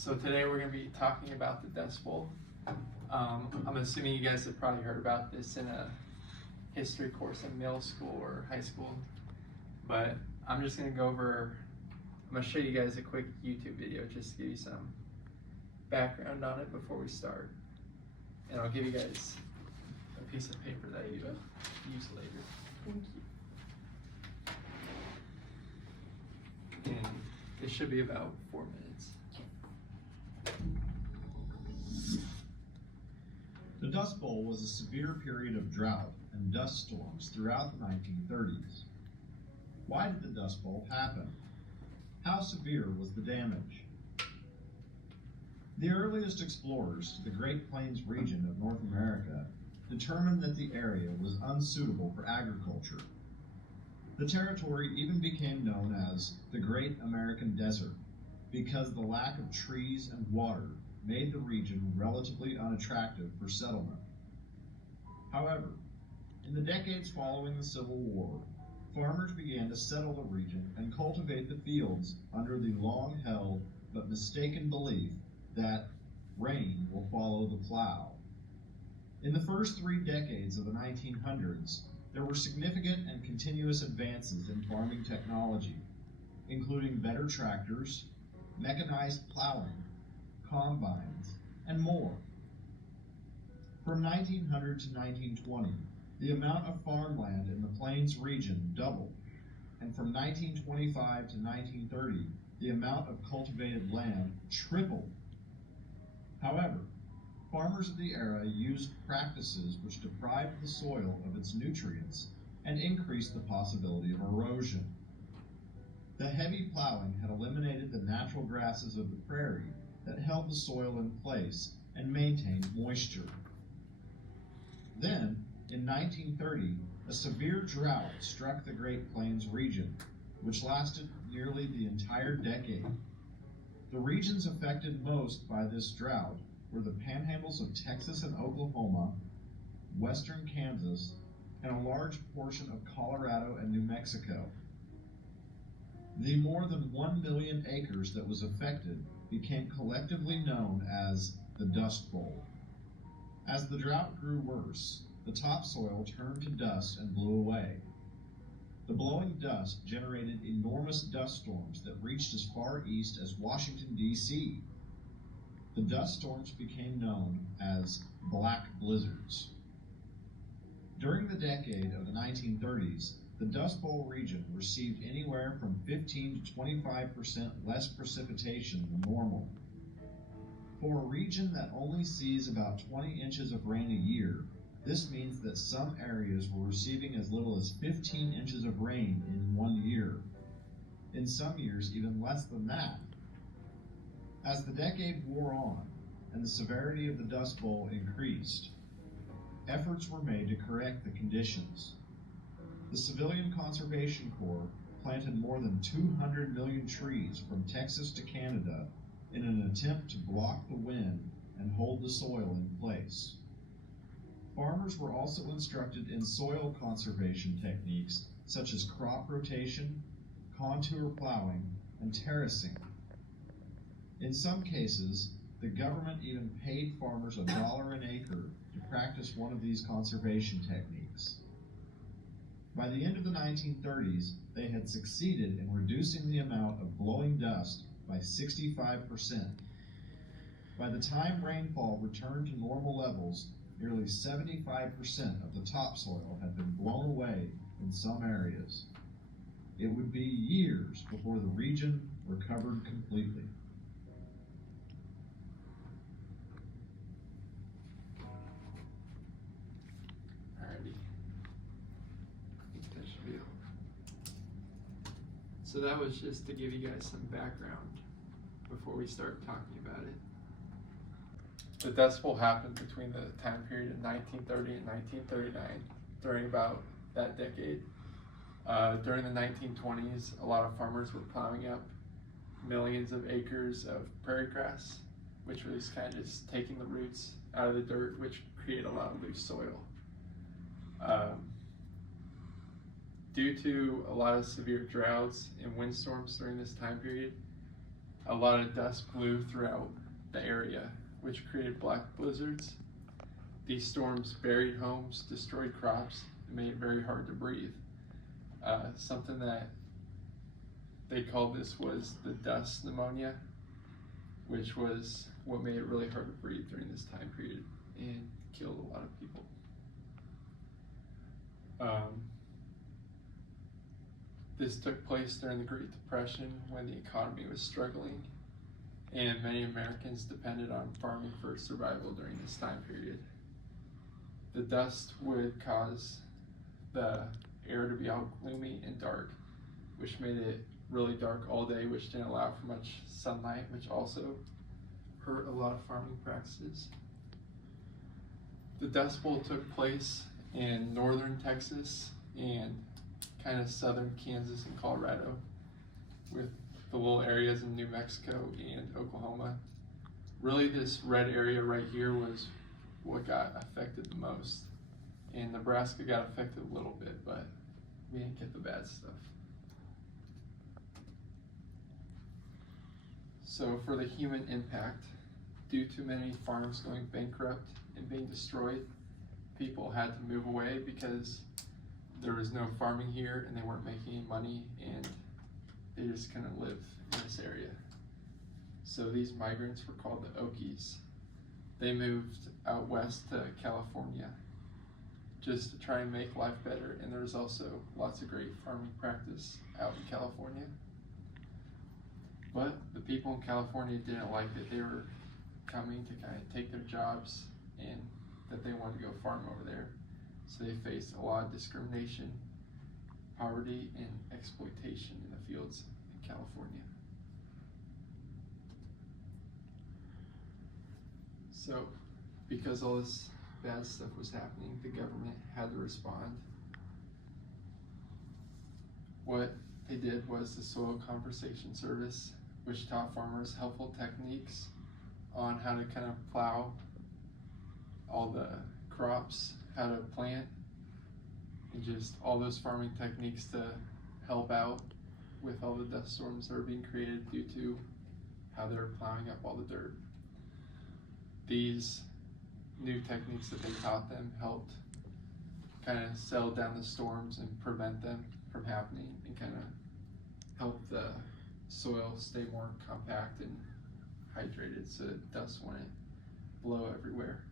So today we're going to be talking about the Dust Bowl. I'm assuming you guys have probably heard about this in a history course in middle school or high school, but I'm just going to I'm going to show you guys a quick YouTube video just to give you some background on it before we start. And I'll give you guys a piece of paper that you use later. Thank you. And it should be about 4 minutes. The Dust Bowl was a severe period of drought and dust storms throughout the 1930s. Why did the Dust Bowl happen? How severe was the damage? The earliest explorers to the Great Plains region of North America determined that the area was unsuitable for agriculture. The territory even became known as the Great American Desert because the lack of trees and water made the region relatively unattractive for settlement. However, in the decades following the Civil War, farmers began to settle the region and cultivate the fields under the long-held but mistaken belief that rain will follow the plow. In the first 3 decades of the 1900s, there were significant and continuous advances in farming technology, including better tractors, mechanized plowing, combines, and more. From 1900 to 1920, the amount of farmland in the Plains region doubled, and from 1925 to 1930, the amount of cultivated land tripled. However, farmers of the era used practices which deprived the soil of its nutrients and increased the possibility of erosion. The heavy plowing had eliminated the natural grasses of the prairie that held the soil in place and maintained moisture. Then, in 1930, a severe drought struck the Great Plains region, which lasted nearly the entire decade. The regions affected most by this drought were the panhandles of Texas and Oklahoma, western Kansas, and a large portion of Colorado and New Mexico. The more than 1 million acres that was affected became collectively known as the Dust Bowl. As the drought grew worse, the topsoil turned to dust and blew away. The blowing dust generated enormous dust storms that reached as far east as Washington, D.C. The dust storms became known as black blizzards. During the decade of the 1930s, the Dust Bowl region received anywhere from 15 to 25% less precipitation than normal. For a region that only sees about 20 inches of rain a year, this means that some areas were receiving as little as 15 inches of rain in 1 year. In some years, even less than that. As the decade wore on and the severity of the Dust Bowl increased, efforts were made to correct the conditions. The Civilian Conservation Corps planted more than 200 million trees from Texas to Canada in an attempt to block the wind and hold the soil in place. Farmers were also instructed in soil conservation techniques such as crop rotation, contour plowing, and terracing. In some cases, the government even paid farmers $1 an acre to practice one of these conservation techniques. By the end of the 1930s, they had succeeded in reducing the amount of blowing dust by 65%. By the time rainfall returned to normal levels, nearly 75% of the topsoil had been blown away in some areas. It would be years before the region recovered completely. So that was just to give you guys some background before we start talking about it. The Dust Bowl happened between the time period of 1930 and 1939, during about that decade. During the 1920s, a lot of farmers were plowing up millions of acres of prairie grass, which was kind of just taking the roots out of the dirt, which created a lot of loose soil. Due to a lot of severe droughts and windstorms during this time period, a lot of dust blew throughout the area, which created black blizzards. These storms buried homes, destroyed crops, and made it very hard to breathe. Something that they called this was the dust pneumonia, which was what made it really hard to breathe during this time period and killed a lot of people. This took place during the Great Depression when the economy was struggling, and many Americans depended on farming for survival during this time period. The dust would cause the air to be all gloomy and dark, which made it really dark all day, which didn't allow for much sunlight, which also hurt a lot of farming practices. The Dust Bowl took place in northern Texas and kind of southern Kansas and Colorado, with the little areas in New Mexico and Oklahoma. Really, this red area right here was what got affected the most. And Nebraska got affected a little bit, but we didn't get the bad stuff. So for the human impact, due to many farms going bankrupt and being destroyed, people had to move away because there was no farming here and they weren't making any money and they just couldn't live in this area. So these migrants were called the Okies. They moved out west to California just to try and make life better, and there was also lots of great farming practice out in California. But the people in California didn't like that they were coming to kind of take their jobs and that they wanted to go farm over there. So they faced a lot of discrimination, poverty, and exploitation in the fields in California. So, because all this bad stuff was happening, the government had to respond. What they did was the Soil Conservation Service, which taught farmers helpful techniques on how to kind of plow all the crops, how to plant, and just all those farming techniques to help out with all the dust storms that are being created due to how they're plowing up all the dirt. These new techniques that they taught them helped kind of settle down the storms and prevent them from happening, and kind of help the soil stay more compact and hydrated so that dust wouldn't blow everywhere.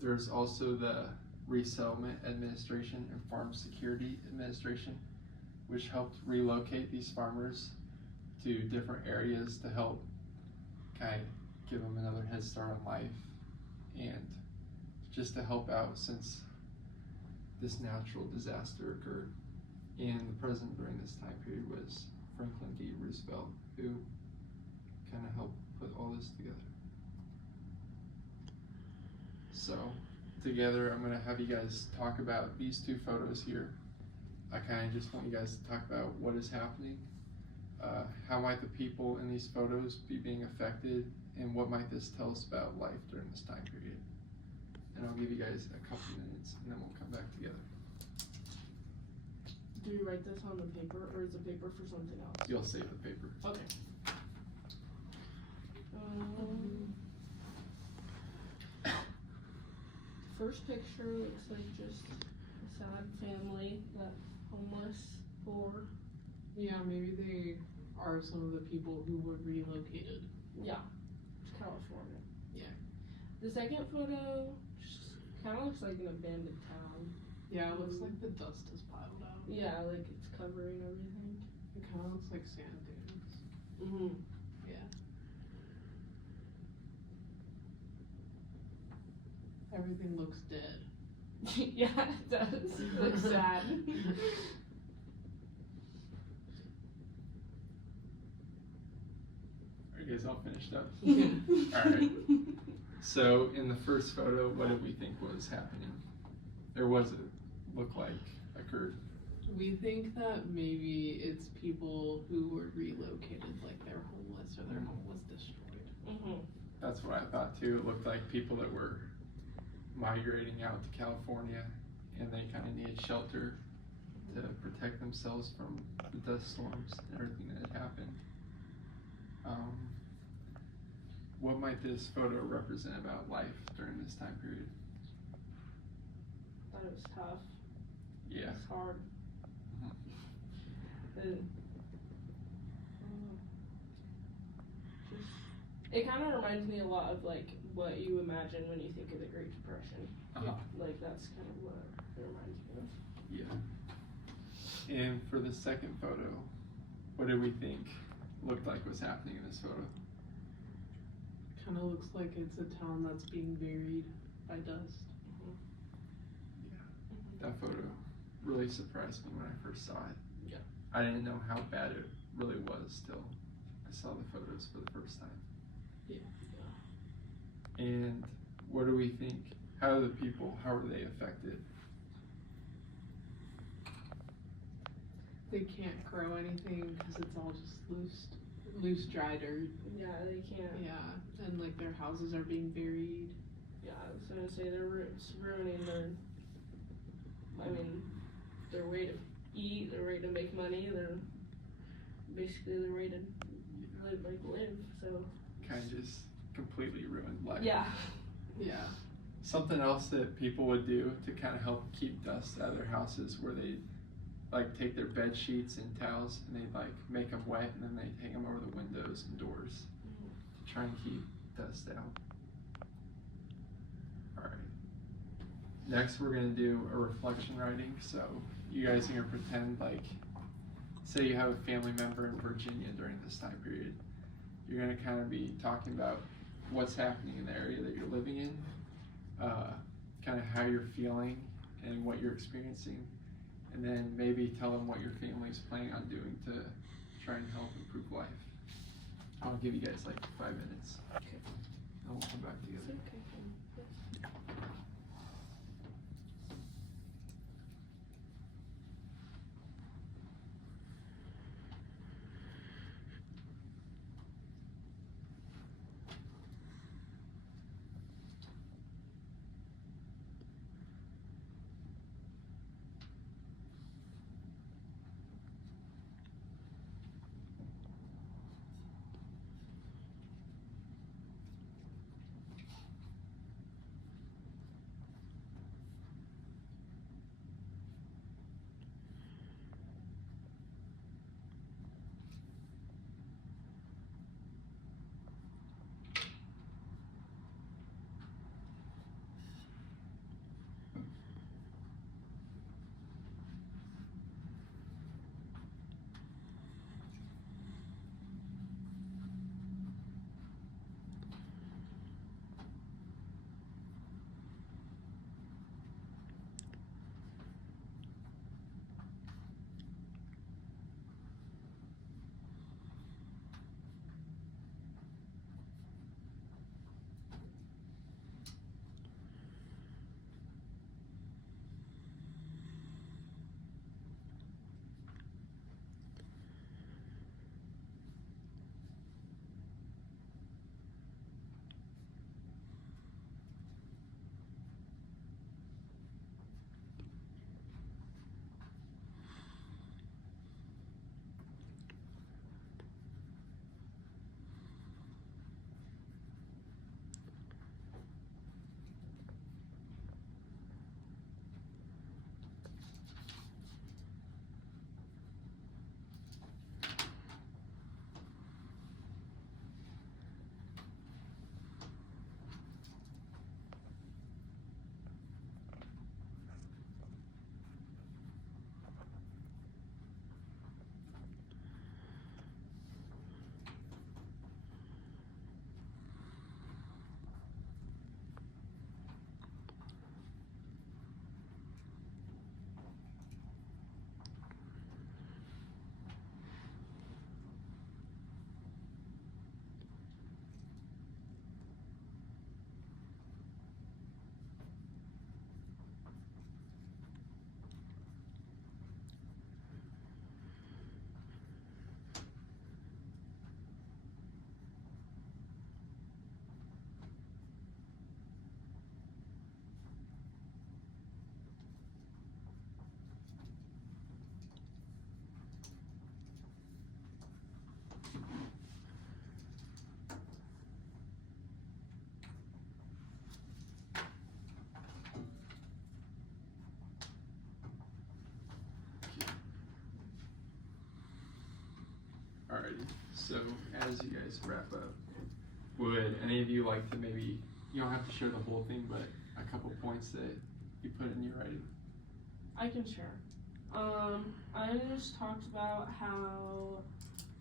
There's also the Resettlement Administration and Farm Security Administration, which helped relocate these farmers to different areas to help kind of give them another head start on life, and just to help out since this natural disaster occurred. And the president during this time period was Franklin D. Roosevelt, who kind of helped put all this together. So together I'm going to have you guys talk about these two photos here. I kind of just want you guys to talk about what is happening, how might the people in these photos be being affected, and what might this tell us about life during this time period. And I'll give you guys a couple minutes and then we'll come back together. Do you write this on the paper, or is the paper for something else? You'll save the paper. Okay. First picture looks like just a sad family, that homeless, poor. Yeah, maybe they are some of the people who were relocated. Yeah, it's California. Yeah. The second photo just kind of looks like an abandoned town. Yeah, it looks like the dust is piled out. Yeah, like it's covering everything. It kind of looks like sand dunes. Mm-hmm. Yeah. Everything looks dead. Yeah, it does. It looks sad. Are you guys all finished up? Alright. So in the first photo, what did we think was happening? Or was it look like occurred? We think that maybe it's people who were relocated, like they're homeless or their home was destroyed. Mm-hmm. That's what I thought too. It looked like people that were migrating out to California and they kind of needed shelter to protect themselves from the dust storms and everything that had happened. What might this photo represent about life during this time period? Thought it was tough. Yeah. It's hard. Mhm. And, just, it kind of reminds me a lot of like what you imagine when you think of the Great Depression. Uh-huh. Like that's kind of what it reminds me of. Yeah. And for the second photo, what did we think looked like was happening in this photo? Kind of looks like it's a town that's being buried by dust. That photo really surprised me when I first saw it. Yeah. I didn't know how bad it really was till I saw the photos for the first time. Yeah. And what do we think? How are the people, how are they affected? They can't grow anything because it's all just loose dry dirt. Yeah, they can't. Yeah, and like their houses are being buried. Yeah, I was gonna say it's ruining their. I mean, their way to eat, their way to make money, their basically their way to live. So. Kind of just completely ruined life. Yeah. Yeah. Something else that people would do to kind of help keep dust out of their houses, where they like take their bed sheets and towels and they like make them wet and then they hang them over the windows and doors to try and keep dust out. Alright. Next we're gonna do a reflection writing. So you guys are gonna pretend like, say you have a family member in Virginia during this time period. You're gonna kind of be talking about what's happening in the area that you're living in, kind of how you're feeling and what you're experiencing. And then maybe tell them what your family's planning on doing to try and help improve life. I'll give you guys like 5 minutes. Okay. And we'll come back together. It's okay. Alrighty, so as you guys wrap up, would any of you like to maybe, you don't have to share the whole thing, but a couple points that you put in your writing? I can share. I just talked about how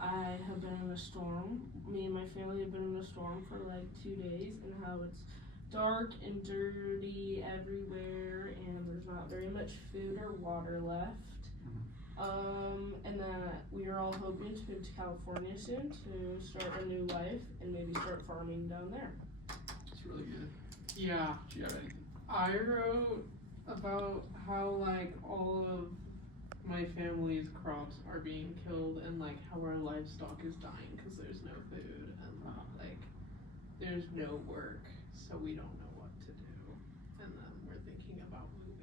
I have been in a storm. Me and my family have been in a storm for like 2 days, and how it's dark and dirty everywhere, and there's not very much food or water left. And that we are all hoping to move to California soon to start a new life and maybe start farming down there. It's really good. Yeah, Do you have anything? I wrote about how like all of my family's crops are being killed and like how our livestock is dying because there's no food and like there's no work, so we don't know what to do, and then we're thinking about moving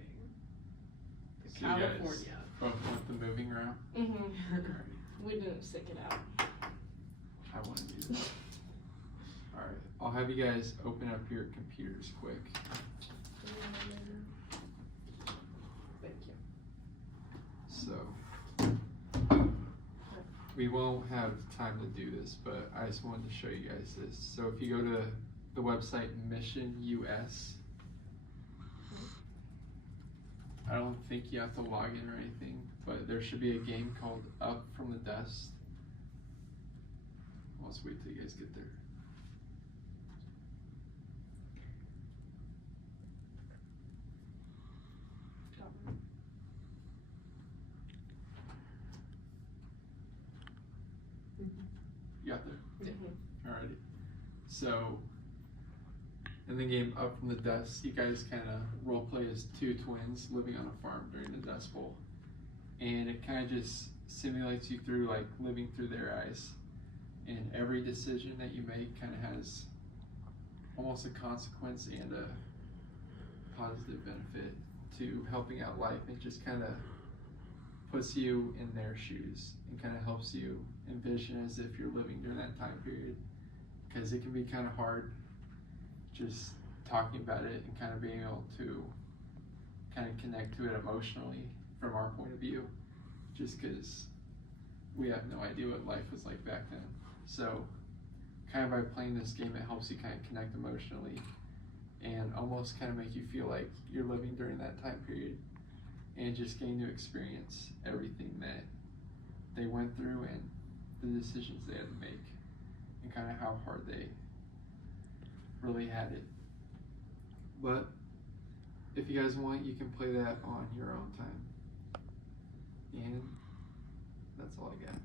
to So you guys California. both want the moving route? We didn't stick it out. I want to do that. Alright, I'll have you guys open up your computers quick. Thank you. So, we won't have time to do this, but I just wanted to show you guys this. So if you go to the website Mission US, I don't think you have to log in or anything, but there should be a game called Up from the Dust. Let's wait till you guys get there. You got there? Alrighty. So, in the game Up from the Dust, you guys kind of role play as two twins living on a farm during the Dust Bowl. And it kind of just simulates you through like living through their eyes. And every decision that you make kind of has almost a consequence and a positive benefit to helping out life. It just kind of puts you in their shoes and kind of helps you envision as if you're living during that time period, because it can be kind of hard just talking about it and kind of being able to kind of connect to it emotionally from our point of view, just because we have no idea what life was like back then. So kind of by playing this game, it helps you kind of connect emotionally and almost kind of make you feel like you're living during that time period and just getting to experience everything that they went through and the decisions they had to make and kind of how hard they really had it. But if you guys want, you can play that on your own time. And that's all I got.